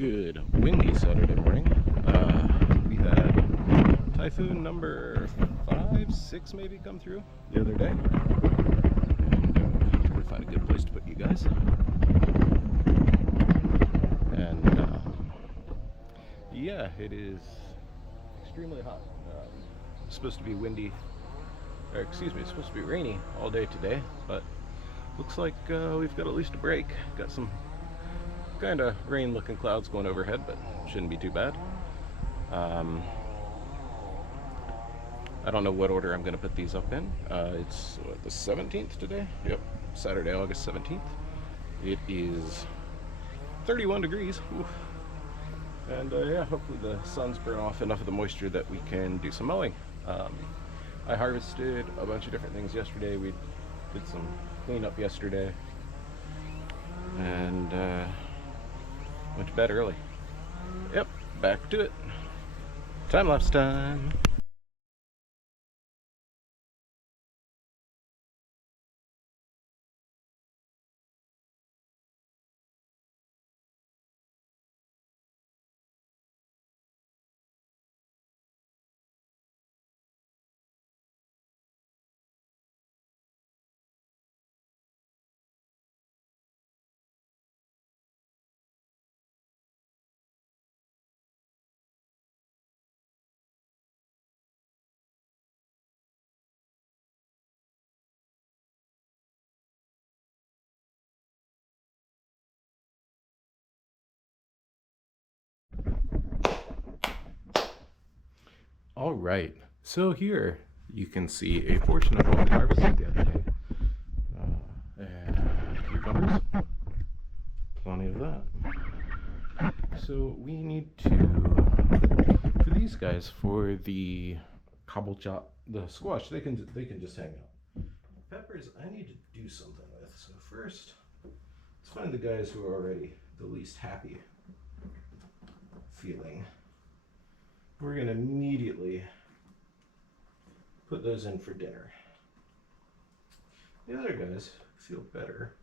Good windy Saturday morning. We had typhoon number 5, 6 maybe come through the other day. And trying to find a good place to put you guys. And yeah, it is extremely hot. It's supposed to be windy, or excuse me, it's supposed to be rainy all day today, but looks like we've got at least a break. Got some kind of rain looking clouds going overhead, but shouldn't be too bad. I don't know what order I'm going to put these up in. It's what, the 17th today? Yep, Saturday, August 17th. It is 31 degrees. Oof. And yeah, hopefully the sun's burn off enough of the moisture that we can do some mowing. I harvested a bunch of different things yesterday. We did some cleanup yesterday. And went to bed early. Yep, back to it. Time-lapse time. All right, so here you can see a portion of what we harvested the other day. And cucumbers, plenty of that. So we need to, for these guys, for the cobble chop, the squash, they can just hang out. Peppers, I need to do something with. So first, let's find the guys who are already the least happy feeling. We're going to immediately put those in for dinner. The other guys feel better.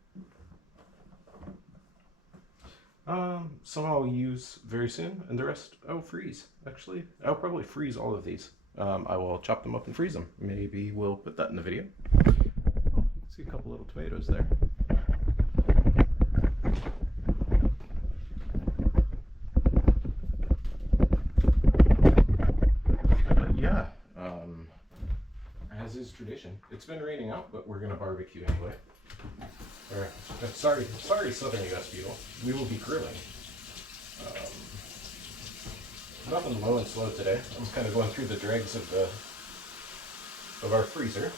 Some I'll use very soon, and the rest I'll freeze. Actually, I'll probably freeze all of these. I will chop them up and freeze them. Maybe we'll put that in the video. Oh, you can see a couple little tomatoes there. As is tradition. It's been raining out, but we're gonna barbecue anyway. Or, sorry, Southern U.S. people. We will be grilling. Nothing low and slow today. I'm kind of going through the dregs of our freezer,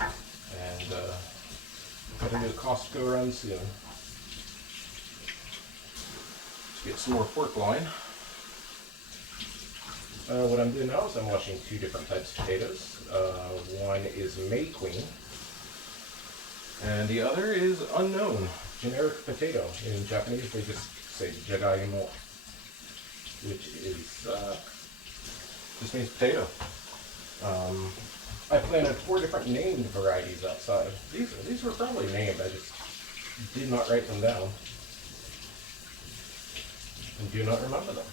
and gonna do a Costco run soon. Let's get some more pork loin. What I'm doing now is I'm washing two different types of potatoes. One is May Queen, and the other is unknown, generic potato. In Japanese, they just say jagaimo, which is just means potato. I planted 4 different named varieties outside. These were probably named. I just did not write them down and do not remember them.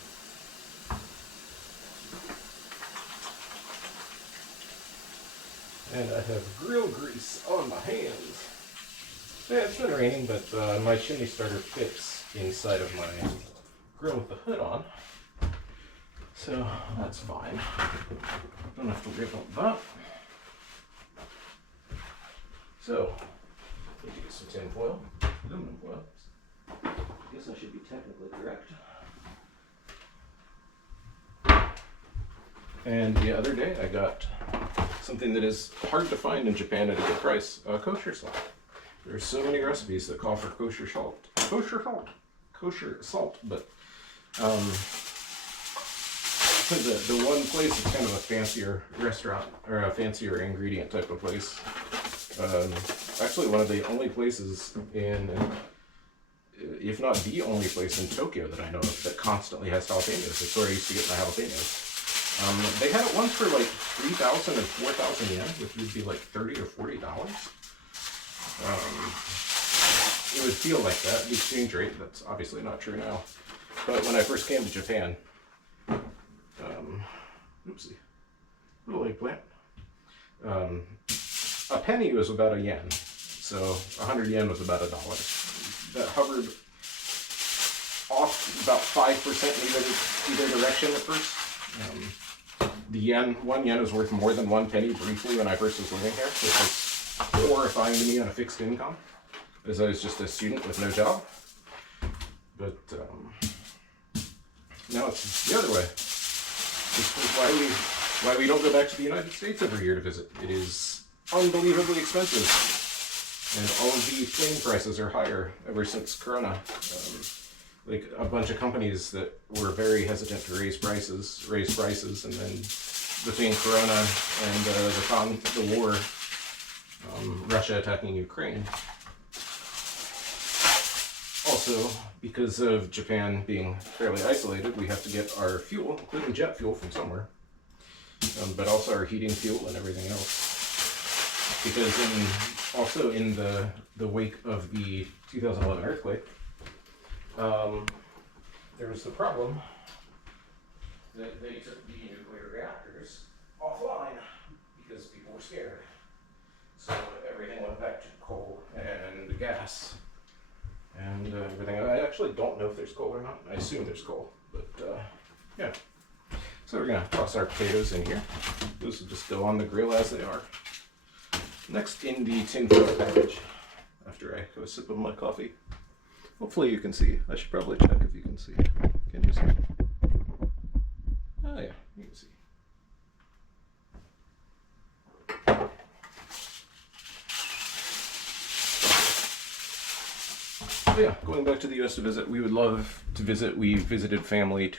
And I have grill grease on my hands. Yeah, it's been raining, but my chimney starter fits inside of my grill with the hood on. So that's fine. Don't have to worry about that. So, need to get some tin foil, aluminum foil. Guess I should be technically correct. And the other day I got something that is hard to find in Japan at a good price, kosher salt. There's so many recipes that call for kosher salt, but the one place is kind of a fancier restaurant, or a fancier ingredient type of place. Actually one of the only places in, if not the only place in Tokyo that I know of that constantly has jalapenos. It's where I used to get my jalapenos. They had it once for like 3,000 and 4,000 yen, which would be like $30 or $40. it would feel like that, the exchange rate. That's obviously not true now. But when I first came to Japan, oopsie, little eggplant. A penny was about a yen, so 100 yen was about $1. That hovered off about 5% in either direction at first. The yen, 1 yen was worth more than 1 penny briefly when I first was living here. It was horrifying to me on a fixed income, as I was just a student with no job. But now it's the other way. This is why we don't go back to the United States every year to visit. It is unbelievably expensive, and all of the plane prices are higher ever since Corona. Like a bunch of companies that were very hesitant to raise prices, and then between Corona and the war, Russia attacking Ukraine. Also, because of Japan being fairly isolated, we have to get our fuel, including jet fuel, from somewhere. But also our heating fuel and everything else. Because also in the wake of the 2011 earthquake, there was the problem that they took the nuclear reactors offline because people were scared. So everything went back to coal and gas and everything. I actually don't know if there's coal or not. I assume there's coal, but yeah. So we're gonna toss our potatoes in here. Those will just go on the grill as they are. Next in the tinfoil package, after I have a sip of my coffee. Hopefully you can see. I should probably check if you can see. Can you see? Oh yeah, you can see. So yeah, going back to the US to visit, we would love to visit. We visited family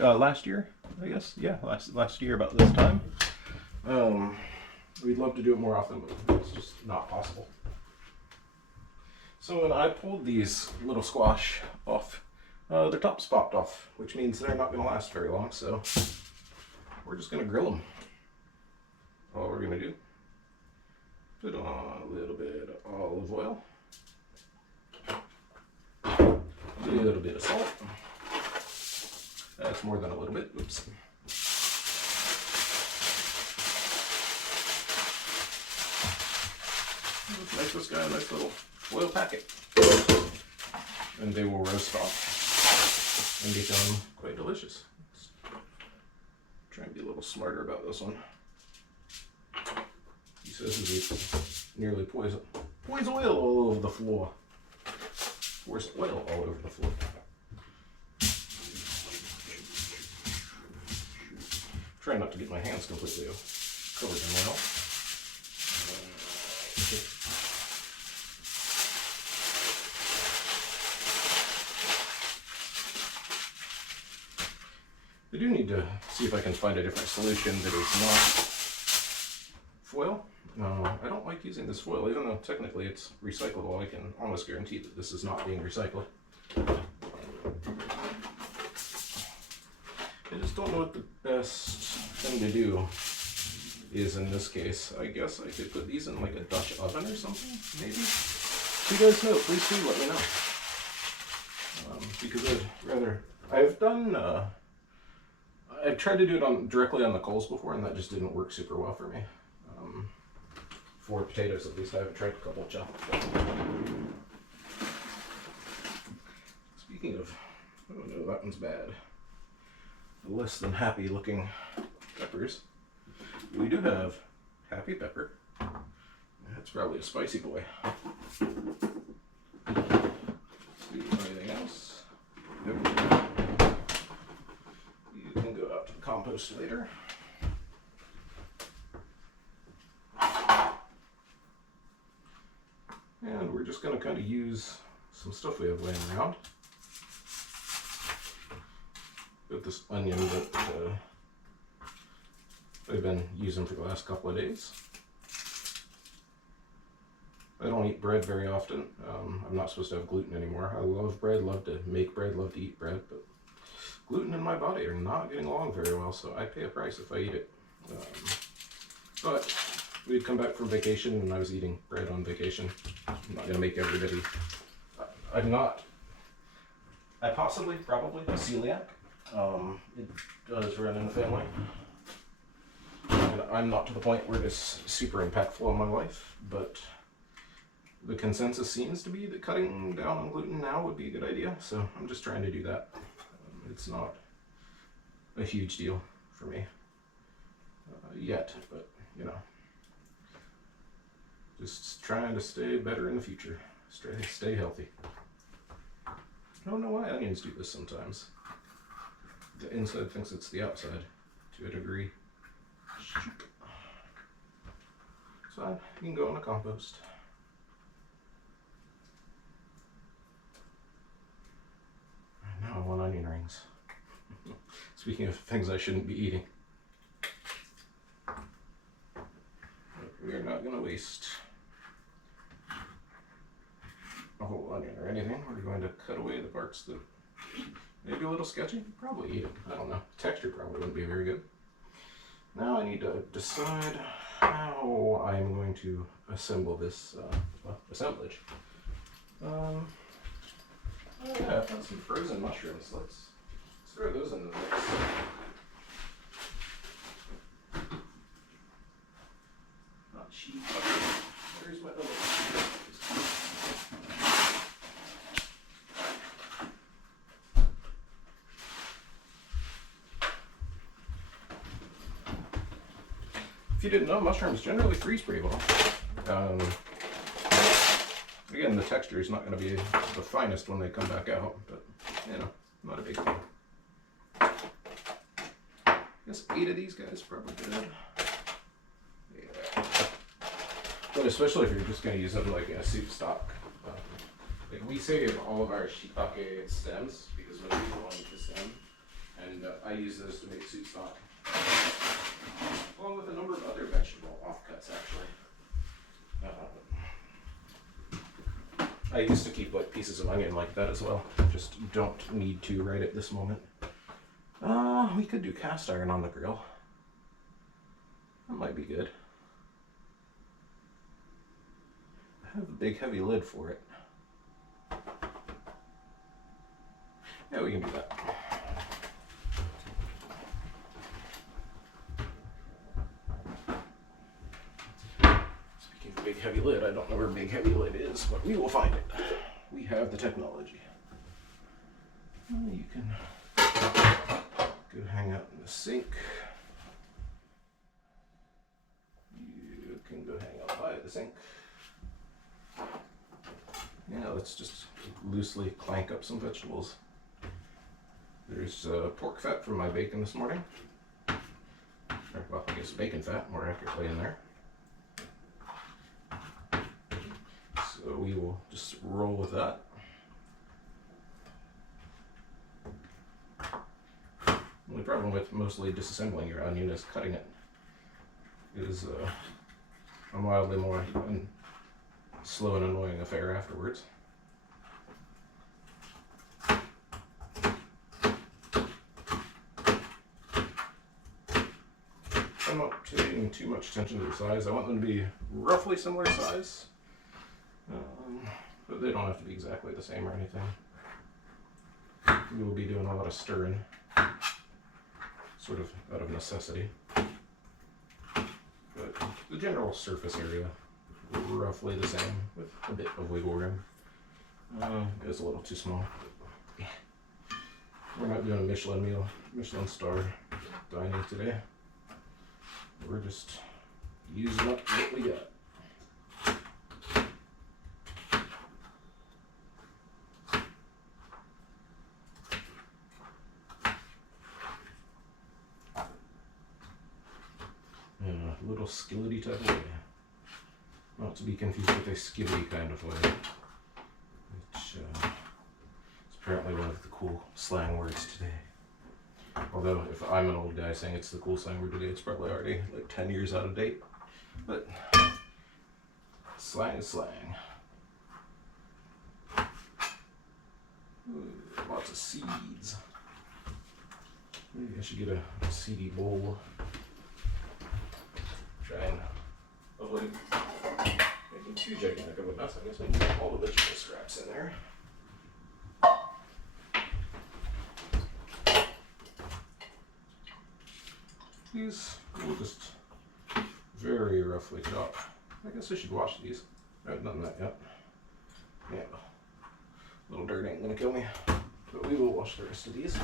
last year, I guess. Yeah, last year about this time. We'd love to do it more often, but it's just not possible. So when I pulled these little squash off, their tops popped off, which means they're not going to last very long, so we're just going to grill them. All we're going to do, put on a little bit of olive oil, a little bit of salt. That's more than a little bit. Oops. Let's make this guy a nice little foil packet. And they will roast off and become quite delicious. Let's try and be a little smarter about this one. He says it's nearly poison. Poison oil all over the floor. Pours oil all over the floor. Try not to get my hands completely covered in oil. I do need to see if I can find a different solution that is not foil. I don't like using this foil, even though technically it's recyclable. I can almost guarantee that this is not being recycled. I just don't know what the best thing to do is in this case. I guess I could put these in like a Dutch oven or something, maybe? If you guys know, please do let me know. Because I've tried to do it directly on the coals before, and that just didn't work super well for me. For potatoes, at least. I haven't tried a couple chopped. Speaking of, oh no, that one's bad. Less than happy looking peppers. We do have happy pepper. That's probably a spicy boy. See anything else? Nope. You can go out to the compost later. And we're just going to kind of use some stuff we have laying around. Got this onion that I've been using for the last couple of days. I don't eat bread very often. I'm not supposed to have gluten anymore. I love bread, love to make bread, love to eat bread, but gluten in my body are not getting along very well, so I pay a price if I eat it. But we'd come back from vacation and I was eating bread on vacation. I'm not going to make everybody I'm not. I possibly, probably, a celiac. It does run in the family. And I'm not to the point where it's super impactful on my life, but the consensus seems to be that cutting down on gluten now would be a good idea, so I'm just trying to do that. It's not a huge deal for me yet, but you know, just trying to stay better in the future. Stay healthy. I don't know why onions do this sometimes. The inside thinks it's the outside, to a degree. It's fine, you can go in the compost. Now I want onion rings. Speaking of things I shouldn't be eating. We are not going to waste a whole onion or anything. We're going to cut away the parts that may be a little sketchy. Probably eat it. I don't know. Texture probably wouldn't be very good. Now I need to decide how I'm going to assemble this assemblage. Oh yeah, I found some frozen mushrooms. Let's throw those in the mix. Not cheap. Where's my other one? If you didn't know, mushrooms generally freeze pretty well. Again, the texture is not going to be the finest when they come back out, but you know, not a big deal. I guess 8 of these guys probably good. Yeah. But especially if you're just going to use them like in a soup stock. Like we save all of our shiitake stems because when we want the stem, and I use those to make soup stock. Along with a number of other vegetable offcuts, actually. I used to keep like pieces of onion like that as well. Just don't need to right at this moment. We could do cast iron on the grill. That might be good. I have a big heavy lid for it. Yeah, we can do that. Big heavy lid. I don't know where big heavy lid is, but we will find it. We have the technology. You can go hang out in the sink. You can go hang out by the sink. Yeah, let's just loosely clank up some vegetables. There's pork fat from my bacon this morning. Or, well, I guess bacon fat, more accurately, in there. So we will just roll with that. The only problem with mostly disassembling your onion is cutting it. It is a mildly more slow and annoying affair afterwards. I'm not paying too much attention to the size. I want them to be roughly similar size. But they don't have to be exactly the same or anything. We will be doing a lot of stirring, sort of out of necessity. But the general surface area, roughly the same, with a bit of wiggle room. It is a little too small. We're not doing a Michelin meal, Michelin star dining today. We're just using up what we got. Little skillety type of way. Not to be confused with a skivvy kind of way, which is apparently one of the cool slang words today. Although, if I'm an old guy saying it's the cool slang word today, it's probably already like 10 years out of date. But slang is slang. Ooh, lots of seeds. Maybe I should get a seedy bowl. Try and avoid making too gigantic of a mess. I guess I can put all the vegetable scraps in there. these we'll just very roughly chop. I guess I should wash these. I haven't done that yet. Yeah, a little dirt ain't gonna kill me, but we will wash the rest of these.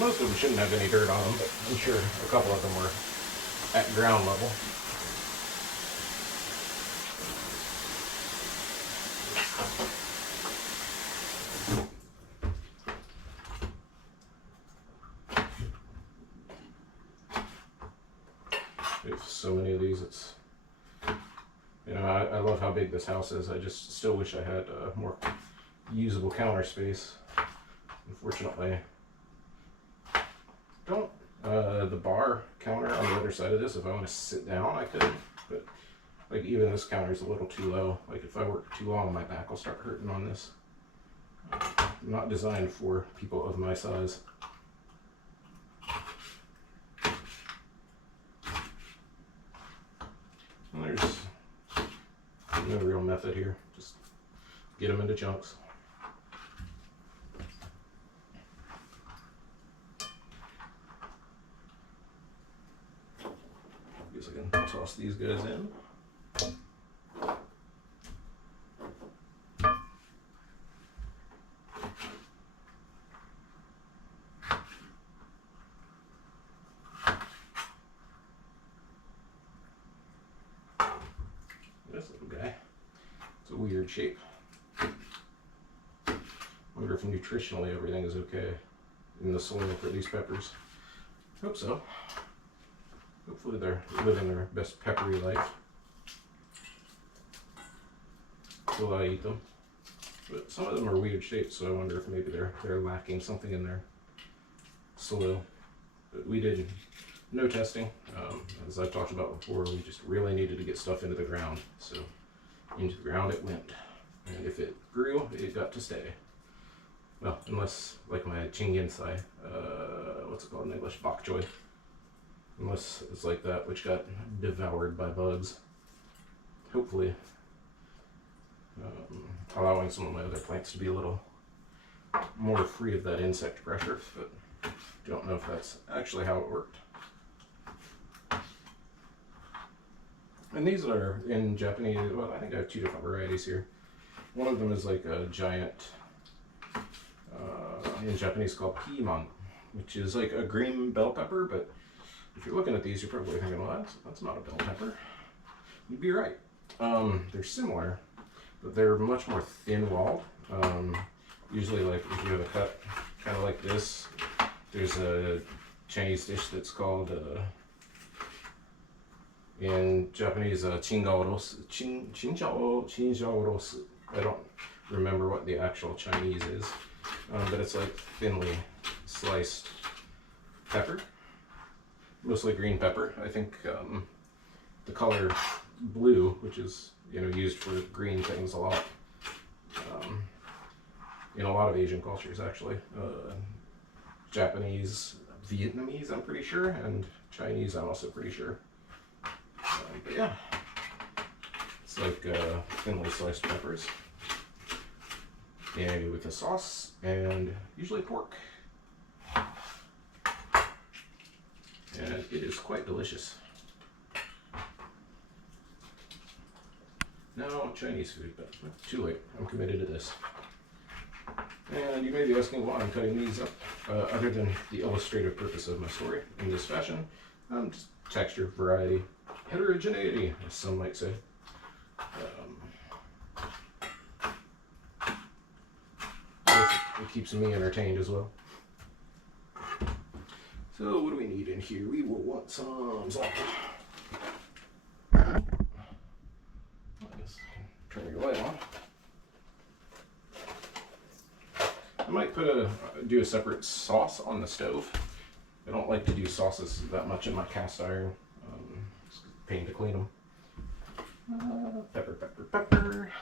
Most of them shouldn't have any dirt on them, but I'm sure a couple of them were at ground level. There's so many of these. It's, you know, I love how big this house is. I just still wish I had more usable counter space. Unfortunately, don't. The bar counter on the other side of this, if I want to sit down, I could. But like even this counter is a little too low. Like if I work too long, my back will start hurting on this. Not designed for people of my size. And there's no real method here. Just get them into chunks. Guess I can toss these guys in. This little guy, it's a weird shape. Wonder if nutritionally everything is okay in the soil for these peppers. Hope so. Hopefully they're living their best peppery life till I eat them. But some of them are weird shapes, so I wonder if maybe they're lacking something in their soil. But we did no testing. As I've talked about before, we just really needed to get stuff into the ground. So into the ground it went. And if it grew, it got to stay. Well, unless, like my Chingyensai, what's it called in English? Bok choy. Unless it's like that, which got devoured by bugs. Hopefully, allowing some of my other plants to be a little more free of that insect pressure, but don't know if that's actually how it worked. And these are in Japanese, well, I think I have two different varieties here. One of them is like a giant, in Japanese called piiman, which is like a green bell pepper, but if you're looking at these, you're probably thinking, well, that's not a bell pepper. You'd be right. They're similar, but they're much more thin-walled. Usually, like, if you have a cut kind of like this, there's a Chinese dish that's called, in Japanese, chingaorosu. Chingaorosu. I don't remember what the actual Chinese is, but it's like thinly sliced pepper. Mostly green pepper. I think the color blue, which is used for green things a lot, in a lot of Asian cultures actually. Japanese, Vietnamese, I'm pretty sure, and Chinese, I'm also pretty sure. But yeah, it's like thinly sliced peppers, and with a sauce and usually pork. And it is quite delicious. No Chinese food, but too late. I'm committed to this. And you may be asking why I'm cutting these up, other than the illustrative purpose of my story in this fashion. Just texture, variety, heterogeneity, as some might say. It keeps me entertained as well. So what do we need in here? We will want some salt. I guess turn your light on. I might do a separate sauce on the stove. I don't like to do sauces that much in my cast iron. It's a pain to clean them. Pepper, pepper, pepper.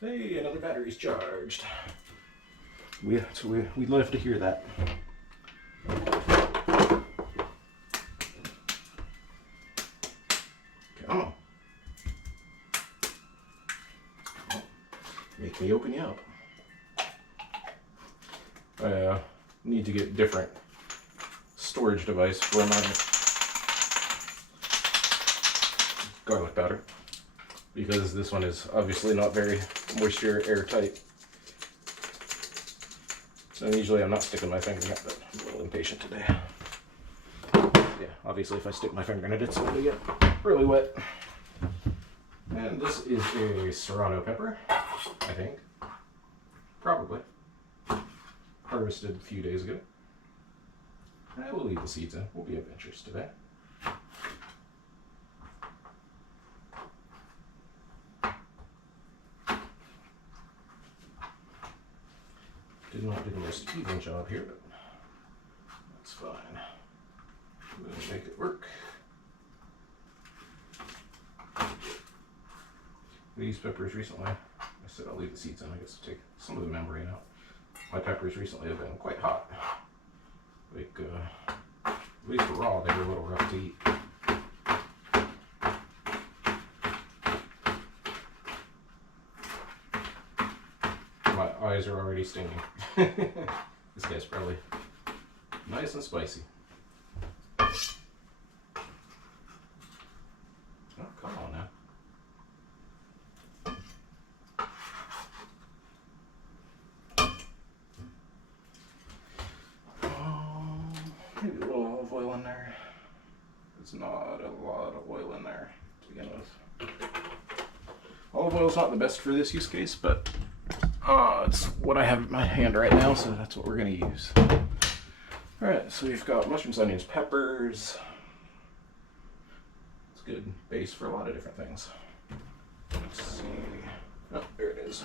Hey, another battery's charged. We love to hear that. they open you up. I need to get different storage device for my garlic powder, because this one is obviously not very moisture airtight. So usually I'm not sticking my finger in it, but I'm a little impatient today. Yeah, obviously if I stick my finger in it, it's going to get really wet. And this is a serrano pepper, I think. Probably. Harvested a few days ago. I will leave the seeds in. Will be of interest today. Did not do the most even job here, but that's fine. We'll make it work. These peppers recently, I said I'll leave the seeds in, I guess to take some of the membrane out. My peppers recently have been quite hot. Like, at least raw, they were a little rough to eat. My eyes are already stinging. This guy's probably nice and spicy. Oh, come on now. Maybe a little olive oil in there. There's not a lot of oil in there to begin with. Olive oil's not the best for this use case, but it's what I have in my hand right now, so that's what we're going to use. Alright, so we've got mushrooms, onions, peppers. It's a good base for a lot of different things. Let's see. Oh, there it is.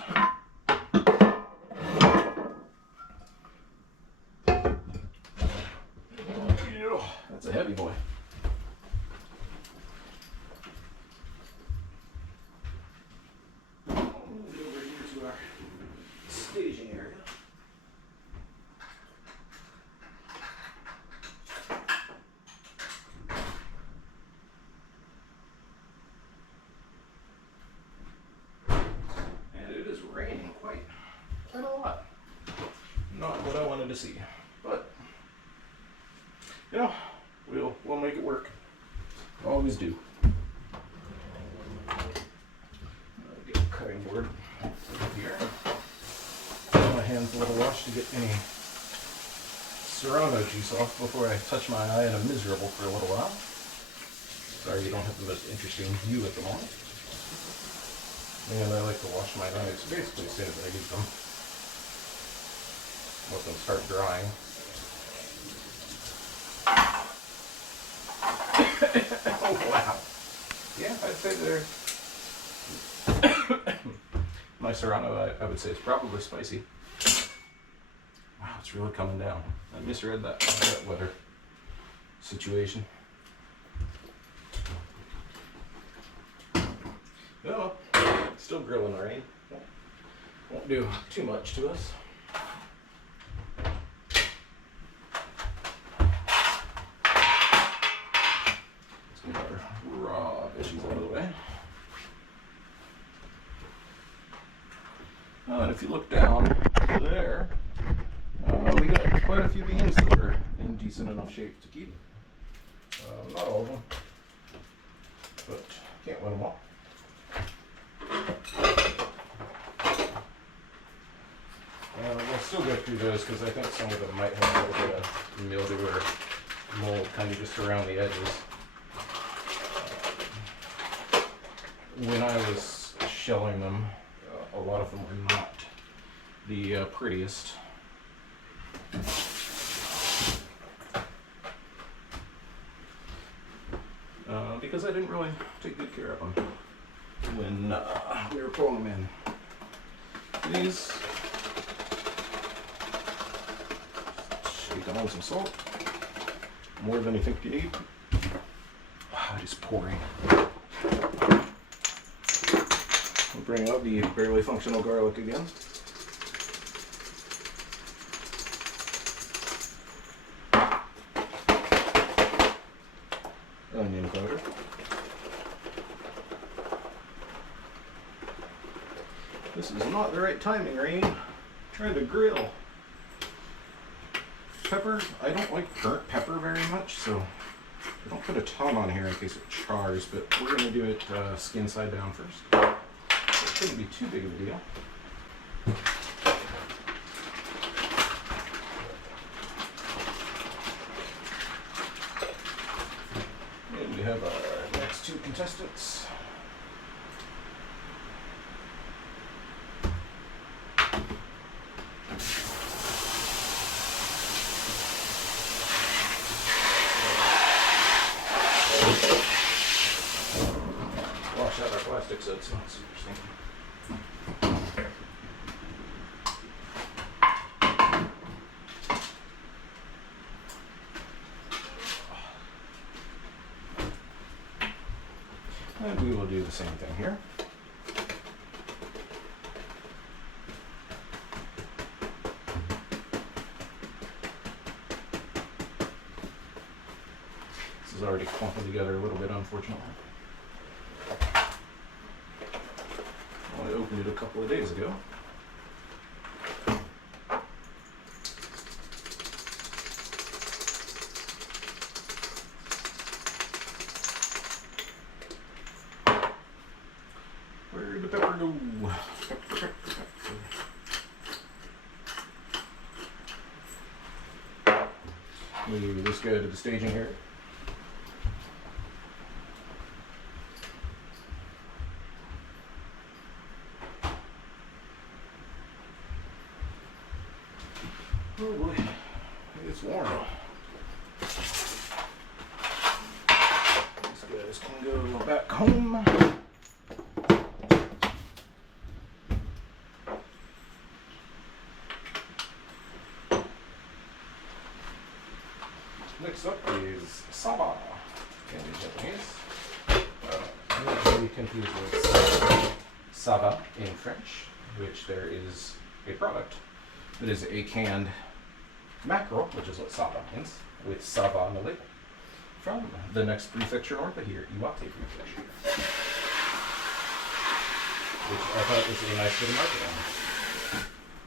That's a heavy boy. I'll move it over here to our staging area. And it is raining quite a lot. Not what I wanted to see, but you know, we'll make it work. Always do. Get a cutting board over here. My hand's a little washed to get any serrano juice off before I touch my eye and I'm miserable for a little while. Sorry you don't have the most interesting view at the moment. And I like to wash my knives basically as soon as I use them. Let them start drying. Oh wow. Yeah, I'd say they're my serrano, I would say it's probably spicy. Wow, it's really coming down. I misread that weather situation. No, still grilling rain. Won't do too much to us. Let's get our raw veggies out of the way. And if you look down there, we got quite a few beans that are in decent enough shape to keep. Not all of them, but can't win them all. We'll still go through those because I think some of them might have a little bit of mildew or mold kind of just around the edges. When I was shelling them, a lot of them were not the prettiest. Because I didn't really take good care of them when we were pulling them in. These, shake them on some salt, more than you think you need. Wow, it is pouring. We'll bring out the barely functional garlic again. Onion powder. This is not the right timing, Rain. Trying to grill. Pepper, I don't like burnt pepper very much, so I don't put a ton on here in case it chars, but we're going to do it skin side down first. So it shouldn't be too big of a deal. And we have our next two contestants. Wash out our plastic so it's not super stinky. And we will do the same thing here. This is already clumping together a little bit, unfortunately. I opened it a couple of days ago. Where'd the pepper go? Pepper. Move this guy to the staging area. Oh boy, it's warm. These guys can go back home. Next up is saba in Japanese. Not to be confused with saba in French, which there is a product that is a canned mackerel, which is what saba means, with saba on the label, from the next prefecture north of here, Iwate Prefecture, which I thought was a nice little market on.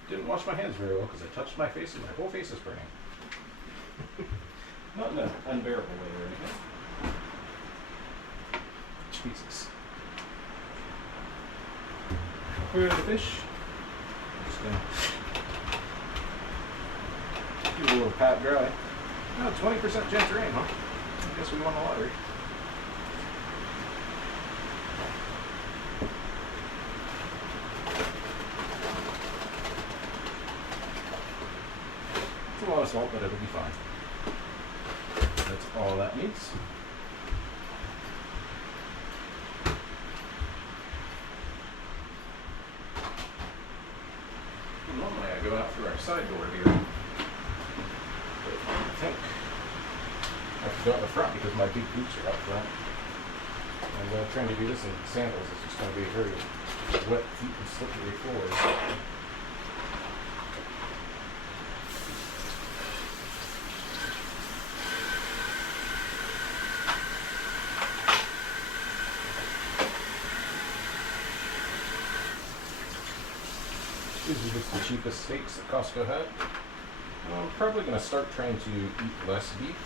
Didn't wash my hands very well because I touched my face and my whole face is burning. Not in an unbearable way or anything. Jesus. Where are the fish? I'm just gonna do a little pat dry. Oh, 20% chance of rain, huh? I guess we won the lottery. It's a lot of salt, but it'll be fine. That's all that needs. Normally I go out through our side door here. But I think I have to go out the front because my big boots are out front. And trying to do this in sandals is just going to be very wet feet and slippery floors. These are just the cheapest steaks that Costco had. I'm probably going to start trying to eat less beef,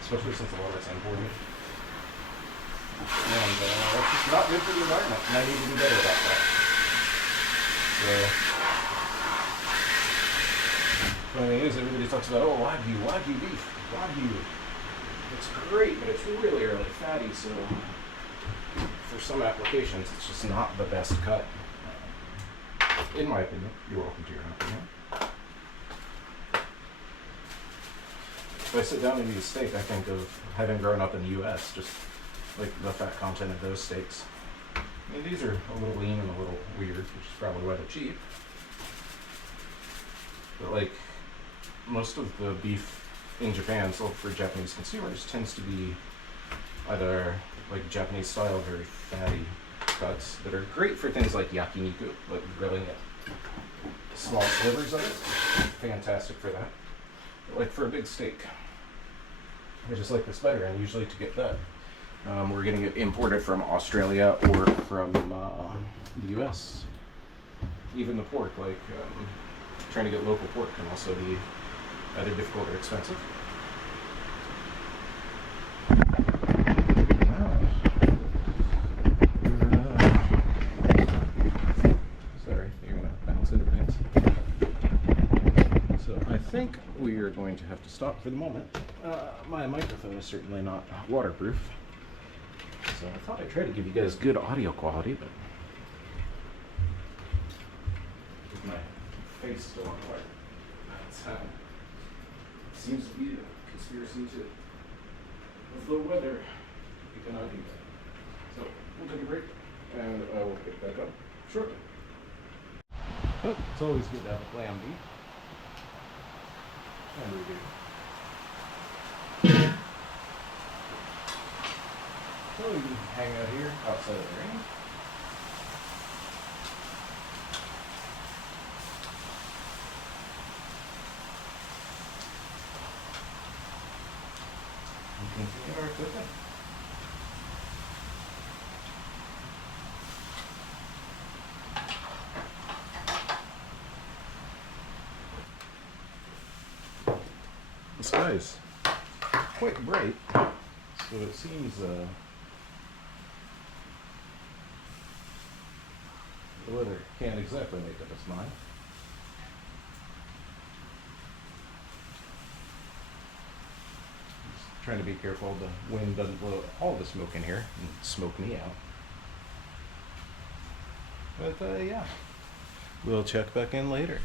especially since a lot of it's imported. And it's just not good for the environment, and I need to do better about that. So, funny thing is, everybody talks about, oh, Wagyu beef, Wagyu. It's great, but it's really fatty, so for some applications, it's just not the best cut. In my opinion. You're welcome to your own opinion. If I sit down and eat a steak, I think of having grown up in the U.S., just like the fat content of those steaks. I mean, these are a little lean and a little weird, which is probably why they're cheap. But like, most of the beef in Japan sold for Japanese consumers tends to be either like Japanese style, very fatty cuts that are great for things like yakiniku, like grilling it. Small slivers of it, fantastic for that. But like for a big steak, I just like this better, and usually to get that, we're getting it imported from Australia or from the US. even the pork, like trying to get local pork can also be either difficult or expensive. Sorry, you're gonna bounce into things. So I think we are going to have to stop for the moment. My microphone is certainly not waterproof, so I thought I'd try to give you guys good audio quality, but with my face still on fire. It seems to be a conspiracy to with the weather. You cannot do that. So we'll take a break, and I will pick back up shortly. But it's always good to have a plan B. And we do. So we can hang out here outside of the rain. We continue our cooking. The sky's quite bright, so it seems the weather can't exactly make up its mind. Just trying to be careful the wind doesn't blow all the smoke in here and smoke me out. But yeah, we'll check back in later.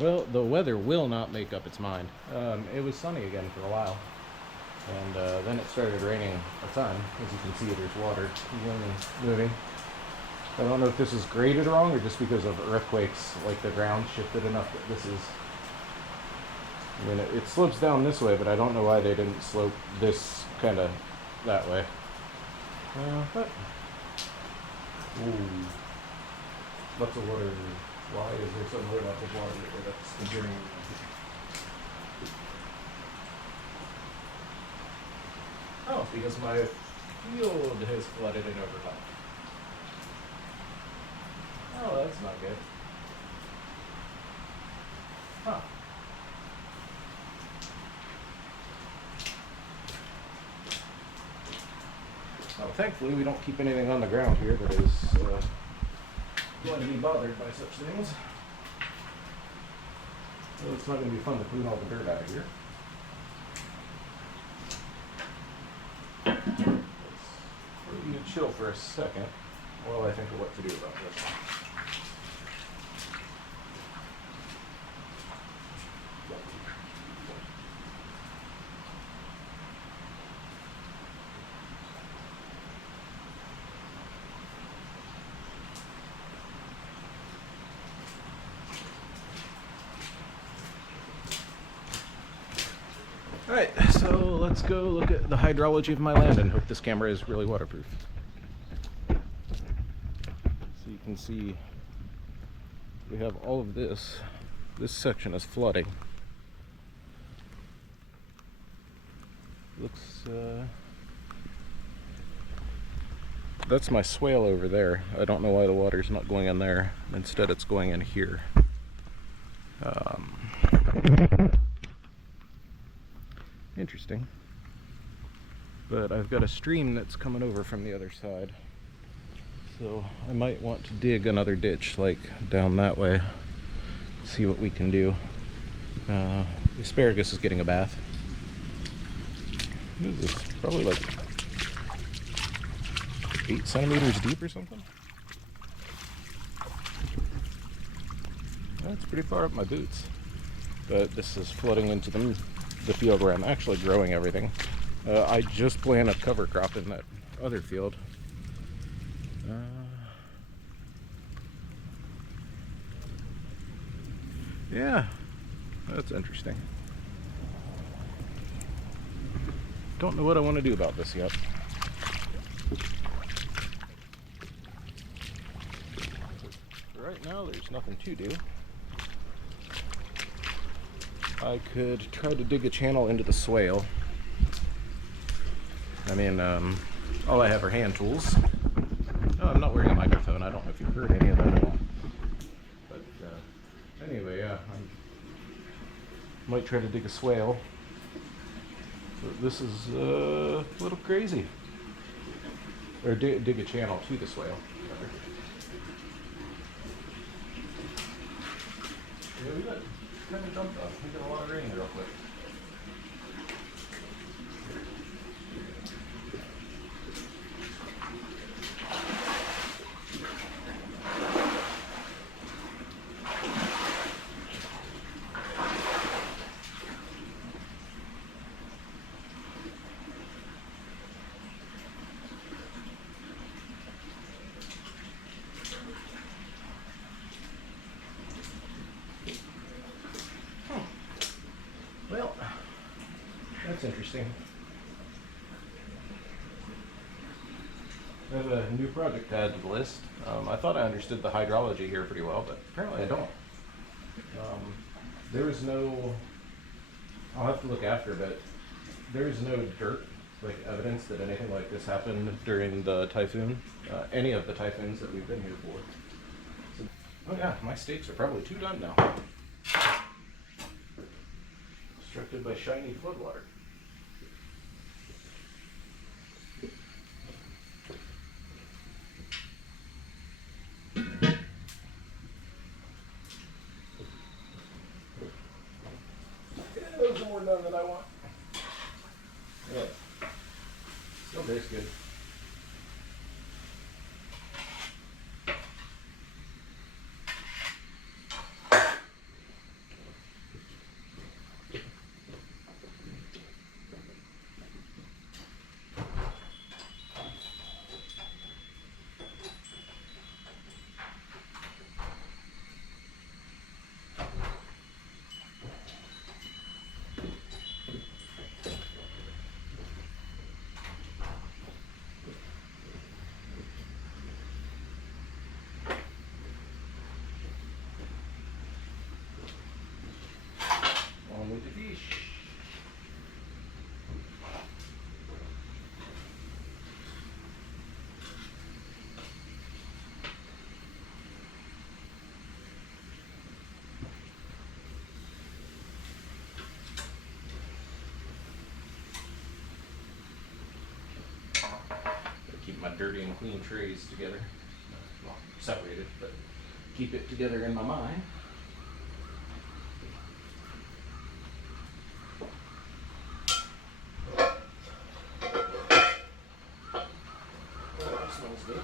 Well, the weather will not make up its mind. It was sunny again for a while, and then it started raining a ton. As you can see, there's water moving. I don't know if this is graded wrong or just because of earthquakes, like the ground shifted enough that this is... I mean, it slopes down this way, but I don't know why they didn't slope this kind of that way. But... Ooh. Lots of water. Why is there some lots of water here that's enduring? Oh, because my field has flooded in over time. Oh, that's not good. Huh. Well, thankfully we don't keep anything on the ground here that is going to be bothered by such things. Well, it's not going to be fun to clean all the dirt out of here. Let's put you to chill for a second while I think of what to do about this. Alright, so let's go look at the hydrology of my land and hope this camera is really waterproof. So you can see we have all of this. This section is flooding. Looks, that's my swale over there. I don't know why the water's not going in there. Instead it's going in here. Interesting. But I've got a stream that's coming over from the other side. So I might want to dig another ditch, like down that way. See what we can do. The asparagus is getting a bath. What is this? Probably like 8 centimeters deep or something? That's pretty far up my boots. But this is flooding into the field where I'm actually growing everything. I just planted a cover crop in that other field. Yeah, that's interesting. Don't know what I want to do about this yet. Right now there's nothing to do. I could try to dig a channel into the swale. I mean, all I have are hand tools. Oh, I'm not wearing a microphone. I don't know if you've heard any of that at all. yeah, I might try to dig a swale. But this is a little crazy. Or dig a channel to the swale. Yeah, we got kind of dumped on. We got a lot of rain real quick. Well, that's interesting. I have a new project to add to the list. I thought I understood the hydrology here pretty well, but apparently I don't. There is no, I'll have to look after, but there is no dirt, like evidence that anything like this happened during the typhoon, any of the typhoons that we've been here for. So, oh yeah, my steaks are probably too done now. Obstructed by shiny floodwater. Yeah, those are more done than I want. Yeah. Still tastes good. On with the fish. Keep my dirty and clean trays together. Well, separated, but keep it together in my mind. Smells good.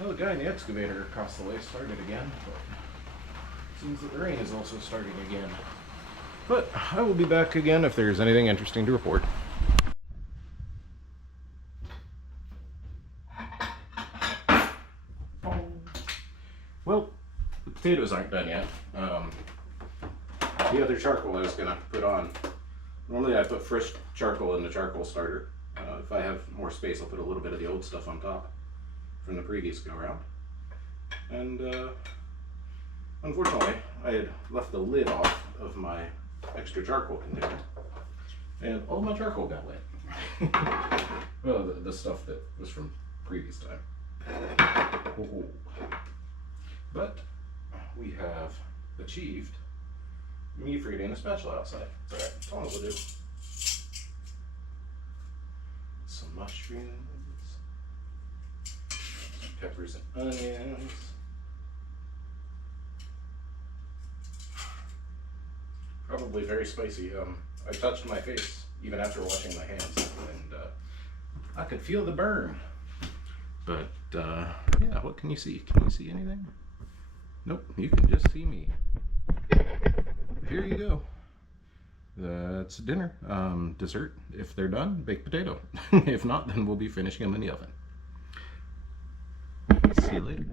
Well, the guy in the excavator across the way started again, but it seems that the rain is also starting again. But I will be back again if there's anything interesting to report. Well, the potatoes aren't done yet. The other charcoal I was gonna put on. Normally I put fresh charcoal in the charcoal starter. If I have more space, I'll put a little bit of the old stuff on top from the previous go around. And unfortunately, I had left the lid off of my extra charcoal container, and all my charcoal got wet. Well, the stuff that was from previous time. Oh. But we have achieved me freeing a spatula outside. It's alright, that's all we'll do. Some mushrooms, some peppers and onions. Probably very spicy. I touched my face even after washing my hands, and I could feel the burn. But yeah, what can you see? Can you see anything? Nope, you can just see me. Here you go. That's dinner. Dessert, if they're done, baked potato. If not, then we'll be finishing them in the oven. See you later.